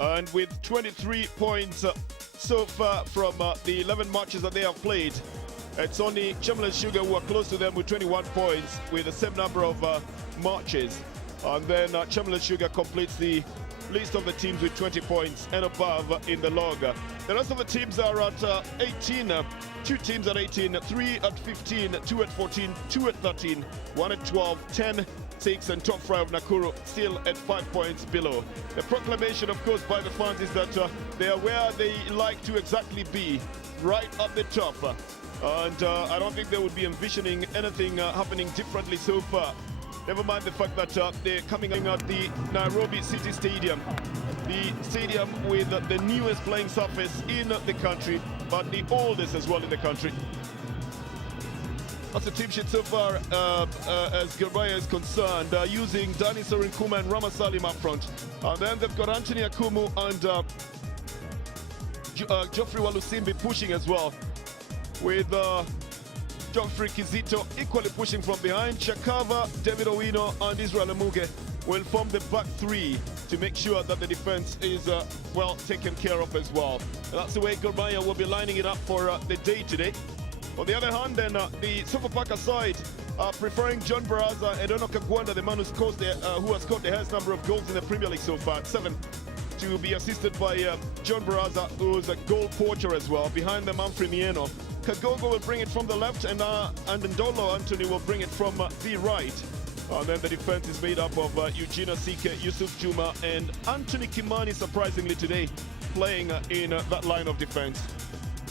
And with 23 points so far from the 11 matches that they have played, it's only Chamberlain Sugar who are close to them with 21 points with the same number of matches. And then Chamberlain Sugar completes the list of the teams with 20 points and above in the log. The rest of the teams are at 18. 2 teams at 18, 3 at 15, 2 at 14, 2 at 13, 1 at 12, 10, 6, and top 5 Nakuru still at 5 points below. The proclamation, of course, by the fans is that they are where they like to exactly be, right at the top. And I don't think they would be envisioning anything happening differently so far. Never mind the fact that they're coming at the Nairobi City Stadium, the stadium with the newest playing surface in the country, but the oldest as well in the country. That's the team sheet so far as Gor Mahia is concerned, using Danny Sorinkuma and Rama Salim up front. And then they've got Anthony Akumu and Geoffrey Walusimbi pushing as well, with Geoffrey Kizito equally pushing from behind. Chakava, David Owino and Israel Amuge will form the back three to make sure that the defense is well taken care of as well. And that's the way Gor Mahia will be lining it up for the day today. On the other hand, then the Sofapaka side preferring John Baraza and Enoka Gwanda, the man who has scored the highest number of goals in the Premier League so far, 7, to be assisted by John Baraza, who's a goal poacher as well. Behind them, Humphrey Mieno. Kagogo will bring it from the left, and Ndolo Anthony will bring it from the right. And then the defense is made up of Eugene Asike, Yusuf Juma, and Anthony Kimani, surprisingly today, playing in that line of defense.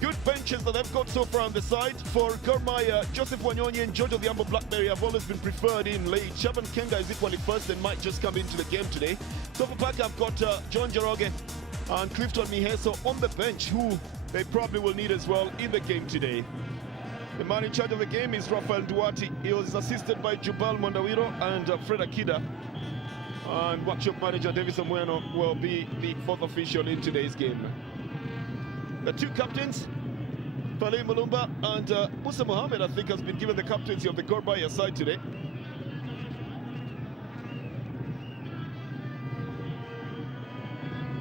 Good benches that they've got so far on the side. For Gor Mahia, Joseph Wanyonyi and George Odhiambo Blackberry have always been preferred in late. Shaban Kenga is equally first and might just come into the game today. Sofapaka have got John Joroge and Clifton Miheso on the bench, who they probably will need as well in the game today. The man in charge of the game is Rafael Duarte. He was assisted by Jubal Mondawiro and Fred Akida. And workshop manager Davis Amweno will be the fourth official in today's game. The two captains, Fale Mulumba and Musa Mohammed, I think, has been given the captaincy of the Gor Mahia side today.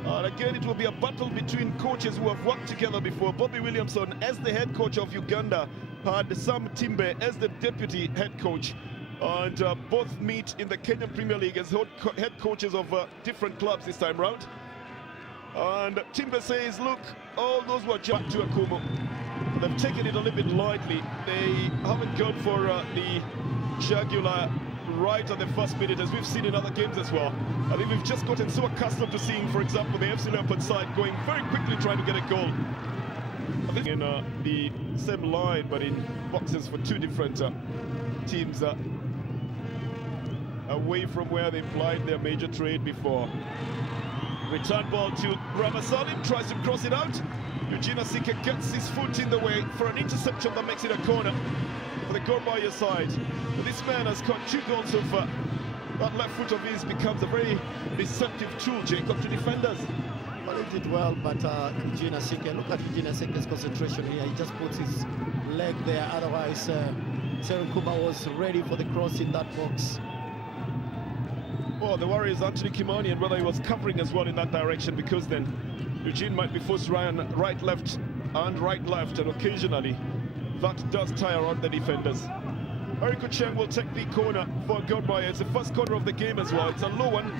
And again, it will be a battle between coaches who have worked together before. Bobby Williamson, as the head coach of Uganda, had Sam Timbe as the deputy head coach. And both meet in the Kenyan Premier League as head coaches of different clubs this time round. And Timbe says, look, all those who are back to Akumu, they've taken it a little bit lightly. They haven't gone for the jugular right at the first minute, as we've seen in other games as well. I think we've just gotten so accustomed to seeing, for example, the FC Leopard side going very quickly trying to get a goal. I think in the same line, but in boxes for two different teams away from where they applied their major trade before. Return ball to Ramasalim, tries to cross it out. Eugene Asike gets his foot in the way for an interception that makes it a corner for the Gor Mahia side. But this man has caught 2 goals so far. That left foot of his becomes a very deceptive tool, Jacob, to defenders. Well, he did well, but Eugene Asike, look at Eugene Asike's concentration here. He just puts his leg there. Otherwise, Sorinkuma was ready for the cross in that box. Well, the worry is Anthony Kimani and whether he was covering as well in that direction, because then Eugene might be forced to run right, left, and occasionally that does tire on the defenders. Eric Ocheng will take the corner for Gor Mahia. It's the first corner of the game as well. It's a low one.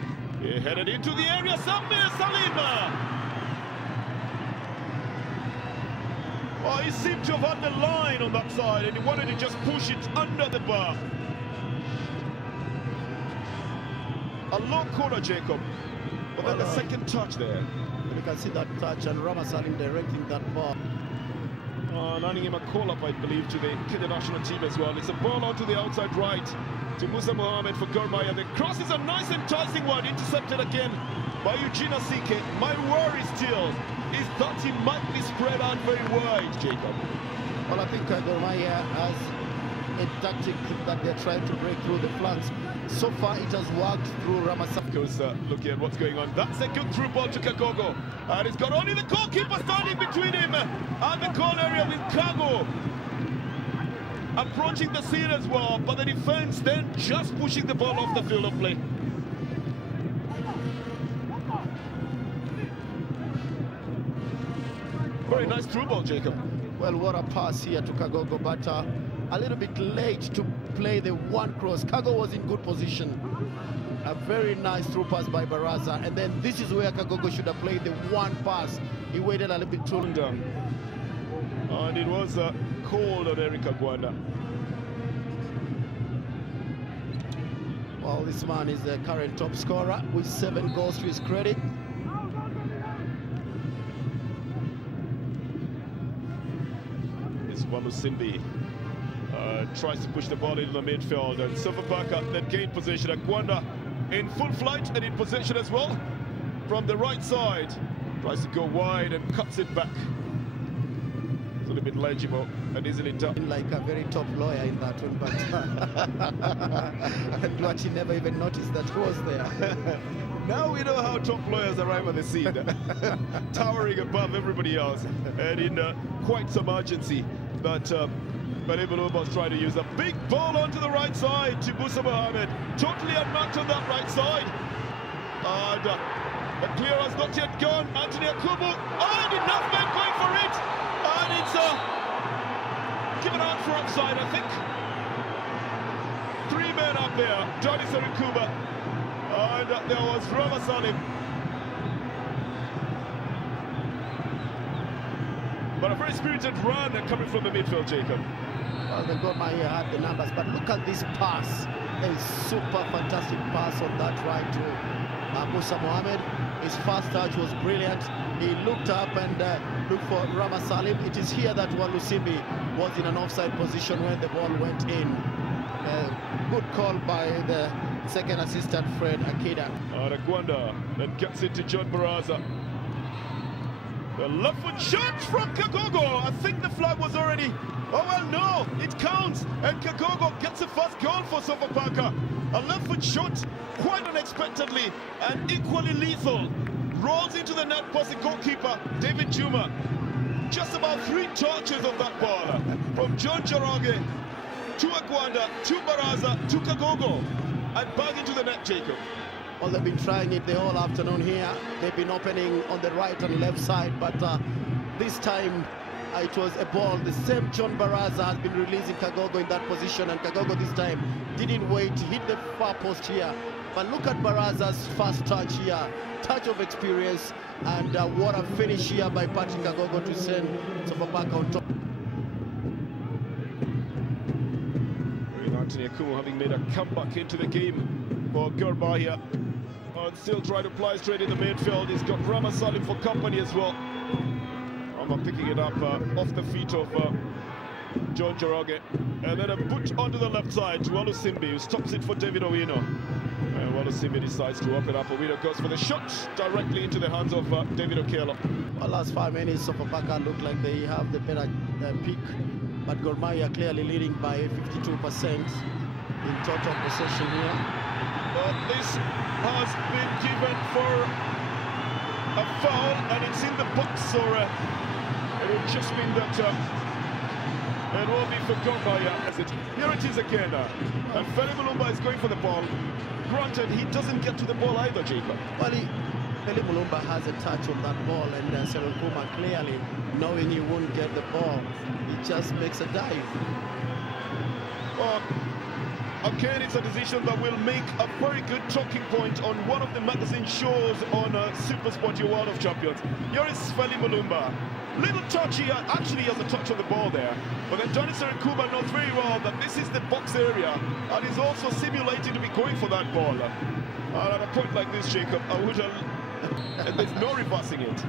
He headed into the area. Samir Salima! Oh, he seemed to have had the line on that side and he wanted to just push it under the bar. A low corner, Jacob. But then the second touch there. You can see that touch and Rama Salim directing that ball. Landing him a call-up, I believe, to the Kenya national team as well. It's a ball onto the outside right to Musa Mohammed for Gor Mahia. The cross is a nice enticing one, intercepted again by Eugene Asike. My worry still is that he might be spread out very wide, Jacob. Well, I think Gor Mahia has a tactic that they're trying to break through the flanks. So far, it has worked through Ramasam. Because looking at what's going on, that's a good through ball to Kagogo. And he's got only the goalkeeper standing between him and the goal area with Kago. Approaching the scene as well, but the defense then just pushing the ball off the field of play. Very nice through ball, Jacob. Well, what a pass here to Kagogo, but a little bit late to play the one cross. Kago was in good position. A very nice through pass by Baraza, and then this is where Kagogo should have played the one pass. He waited a little bit too long. And it was cold on Eric Agwanda. Well, this man is the current top scorer with 7 goals to his credit. It's Walusimbi. Tries to push the ball into the midfield, and Sofapaka then gained possession. Agwanda in full flight and in possession as well from the right side. Tries to go wide and cuts it back. It's a little bit legible and easily done. Like a very top lawyer in that one, but and what he never even noticed that he was there. Now we know how top lawyers arrive on the scene, towering above everybody else, and in quite some urgency. But Malumba was trying to use a big ball onto the right side to Musa Mohammed, totally unmarked on that right side. And the clear has not yet gone. Anthony Akubu, and enough men going for it, and it's given out for offside, I think. 3 men up there, Johnny Serikuba, and there was Rama Salim. But a very spirited run coming from the midfield, Jacob. Well, the goal Mahia had the numbers, but look at this pass. A super fantastic pass on that right to Musa Mohammed. His first touch was brilliant. He looked up and looked for Rama Salim. It is here that Walusimbi was in an offside position when the ball went in. Good call by the second assistant, Fred Akida. Agwanda then gets it to John Baraza. The left foot shot from Kagogo. I think the flag was already... Oh, well, no, it counts. And Kagogo gets the first goal for Sofapaka. A left foot shot, quite unexpectedly, and equally lethal. Rolls into the net past the goalkeeper, David Juma. Just about 3 touches of that ball. From John Joroge to Agwanda, to Baraza, to Kagogo. And back into the net, Jacob. Well, they've been trying it the whole afternoon here. They've been opening on the right and left side, but this time it was a ball. The same John Baraza has been releasing Kagogo in that position, and Kagogo this time didn't wait to hit the far post here. But look at Baraza's first touch here. Touch of experience, and what a finish here by Patrick Kagogo to send Sofapaka on top. Anthony Akumu having made a comeback into the game for Gor Mahia. And still trying to fly straight in the midfield. He's got Rama Salim for company as well. Rama picking it up off the feet of John Joroge. And then a boot onto the left side to Walusimbi, who stops it for David Owino. And Walusimbi decides to open up. Owino goes for the shot directly into the hands of David Okello. Well, last 5 minutes, Sofapaka look like they have the better pick. But Gor Mahia clearly leading by 52% in total possession here. But this has been given for a foul, and it's in the box, or it will just mean that it will be for Gor Mahia. Here it is again, and Feli Mulumba is going for the ball. Granted, he doesn't get to the ball either, Jacob. Well, Feli Mulumba has a touch on that ball, and Serikuba clearly, knowing he won't get the ball, he just makes a dive. Again, it's a decision that will make a very good talking point on one of the magazine shows on Super Sport, your World of Champions. Here is Feli Mulumba. Little touch here, actually has a touch on the ball there. But then Johnny Serikuba knows very well that this is the box area, and is also simulating to be going for that ball. And at a point like this, Jacob, I would have... and there's no reversing it.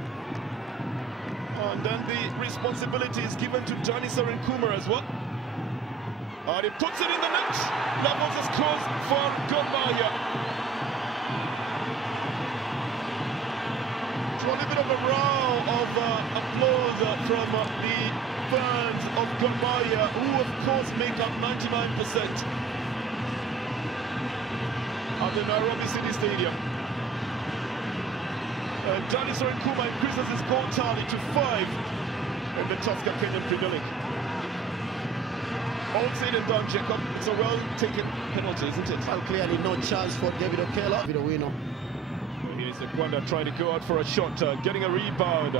And then the responsibility is given to Johnny Serikuba as well. And he puts it in the net. Levels the scores for Gor Mahia. So a little bit of a row of applause from the fans of Gor Mahia, who of course make up 99% of the Nairobi City Stadium. Johnny Serikuba increases his goal tally to 5 in the Tusker Kenyan Premier League. All said and done, Jacob. It's a well-taken penalty, isn't it? Well, clearly no chance for David Okello. David Owino. Here's Agwanda trying to go out for a shot, getting a rebound.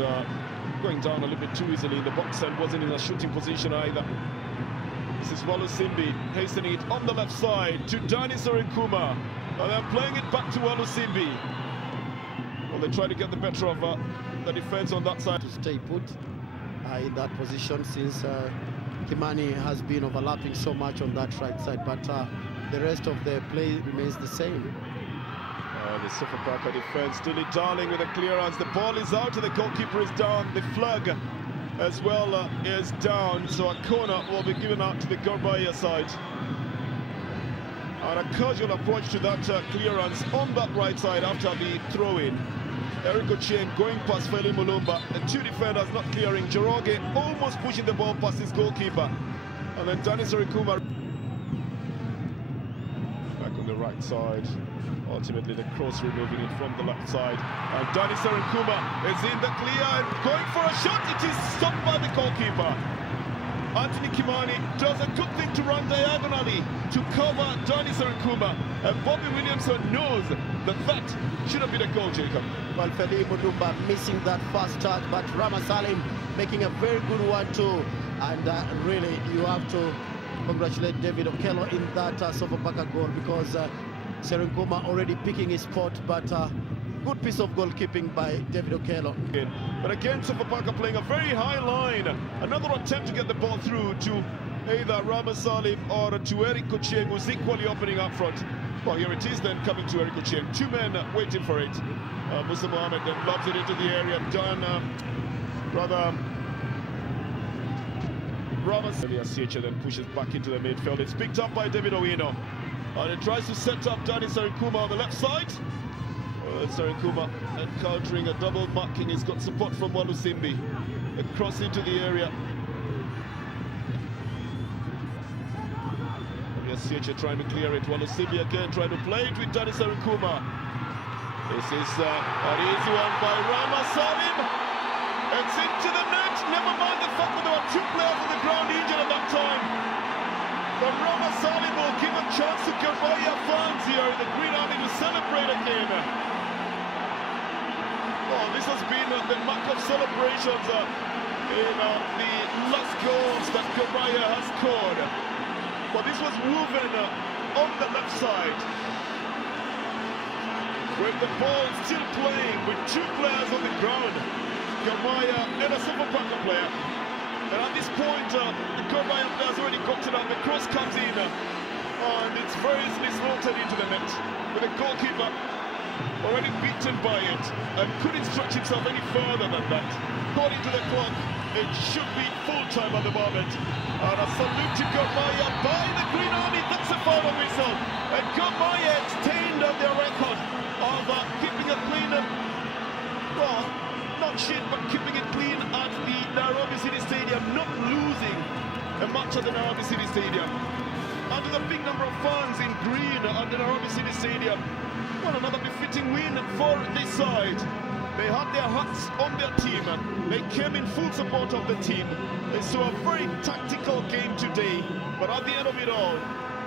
and going down a little bit too easily in the box and wasn't in a shooting position either. This is Walusimbi hastening it on the left side to Dani Sarinkuma. And they're playing it back to Walusimbi. Well, they try to get the better of the defense on that side. To stay put in that position since Kimani has been overlapping so much on that right side, but the rest of the play remains the same. The Sofapaka defense, Dilly Darling with a clearance. The ball is out and the goalkeeper is down. The flag as well is down, so a corner will be given out to the Gorbaya side. And a casual approach to that clearance on that right side after the throw-in. Eric Ochieng going past Feli Mulumba. The two defenders not clearing. Joroge almost pushing the ball past his goalkeeper. And then Dani Sarinkuma back on the right side. Ultimately, the cross removing it from the left side. And Dani Sarinkuma is in the clear and going for a shot. It is stopped by the goalkeeper. Anthony Kimani does a good thing to run diagonally to cover Dani Sarinkuma. And Bobby Williamson knows that should have been a goal, Jacob. Well, Feli Mulumba missing that first touch, but Rama Salim making a very good one too. And really, you have to congratulate David Okello in that Sofapaka goal, because Sarinkuma already picking his spot, but good piece of goalkeeping by David Okello. But again, Sofapaka playing a very high line. Another attempt to get the ball through to either Rama Salim or to Eric Ochieng, who's equally opening up front. Well, here it is then, coming to Eric Ochieng. Two men waiting for it. Musa Mohammed then lobs it into the area. Rama Salim then pushes back into the midfield. It's picked up by David Owino. And it tries to set up Dani Sarinkuma on the left side. Sarinkuma encountering a double marking. He's got support from Walusimbi. Across into the area. Siacha trying to clear it. Walusimbi again trying to play it with Dani Sarinkuma. This is an easy one by Rama Salim. It's into the net. Never mind the fact that there were two players on the ground injured at that time. But Rama Salim will give a chance to Gorbaya fans here in the Green Army to celebrate again. Oh, this has been the mark of celebrations in the last goals that Gorbaya has scored. But this was woven on the left side, with the ball still playing with two players on the ground, Gorbaya and a Sofapaka player. And at this point, the Gorbaya player's already got it out. The cross comes in, and it's very easily slotted into the net, with the goalkeeper already beaten by it, and couldn't stretch himself any further than that. According to the clock, it should be full time at the moment. And a salute to Gorbaya by the Green Army. That's a final whistle. And Gorbaya extend their record of keeping it clean. Well, not shit, but keeping it clean at the Nairobi City Stadium, not losing a match at the Nairobi City Stadium. And with a big number of fans in green at the Nairobi City Stadium, well, another befitting win for this side. They had their hearts on their team. They came in full support of the team. They saw a very tactical game today, but at the end of it all,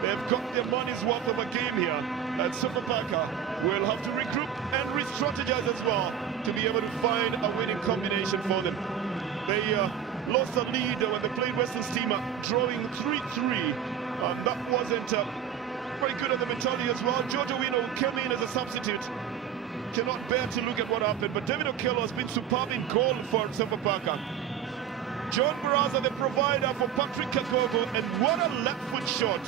they've got their money's worth of a game here. And Sofapaka will have to regroup and re-strategize as well to be able to find a winning combination for them. They lost the lead when they played Western Steamer, drawing 3-3, and that wasn't very good at the mentality as well. George Owino, who came in as a substitute, cannot bear to look at what happened, but David Okello has been superb in goal for Sofapaka. John Baraza, the provider for Patrick Kagogo, and what a left foot shot.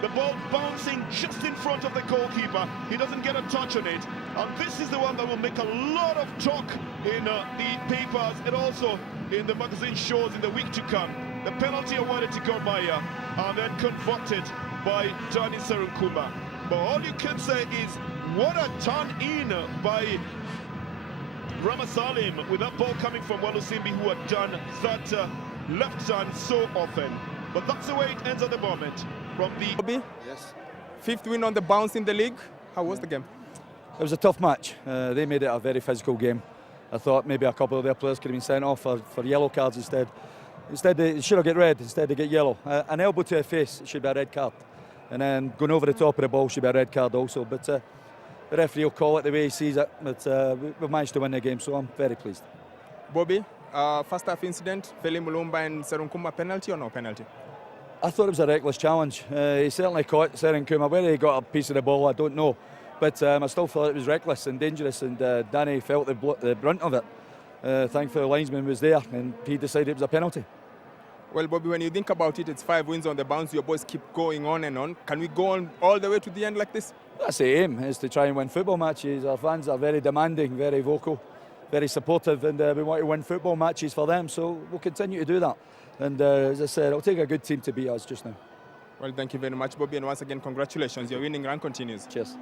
The ball bouncing just in front of the goalkeeper. He doesn't get a touch on it. And this is the one that will make a lot of talk in the papers and also in the magazine shows in the week to come. The penalty awarded to Gorbaya and then converted by Dani Sarinkuma. But all you can say is, what a turn in by Rama Salim with that ball coming from Walusimbi, who had done that left turn so often. But that's the way it ends at the moment. From the yes, 5th win on the bounce in the league. How was the game? It was a tough match. They made it a very physical game. I thought maybe a couple of their players could have been sent off for yellow cards instead. Instead, they should have got red. Instead, they get yellow. An elbow to the face should be a red card. And then going over the top of the ball should be a red card also. But the referee will call it the way he sees it. But we've managed to win the game, so I'm very pleased. Bobby, first half incident, Feli Mulumba and Serunkumba, penalty or no penalty? I thought it was a reckless challenge. He certainly caught Serenkuma. Where he got a piece of the ball, I don't know. But I still thought it was reckless and dangerous, and Danny felt the brunt of it. Thankfully, the linesman was there, and he decided it was a penalty. Well, Bobby, when you think about it, it's 5 wins on the bounce. Your boys keep going on and on. Can we go on all the way to the end like this? That's the aim, is to try and win football matches. Our fans are very demanding, very vocal, very supportive, and we want to win football matches for them, so we'll continue to do that. And as I said, it'll take a good team to beat us just now. Well, thank you very much, Bobby, and once again, congratulations. Your winning run continues. Cheers.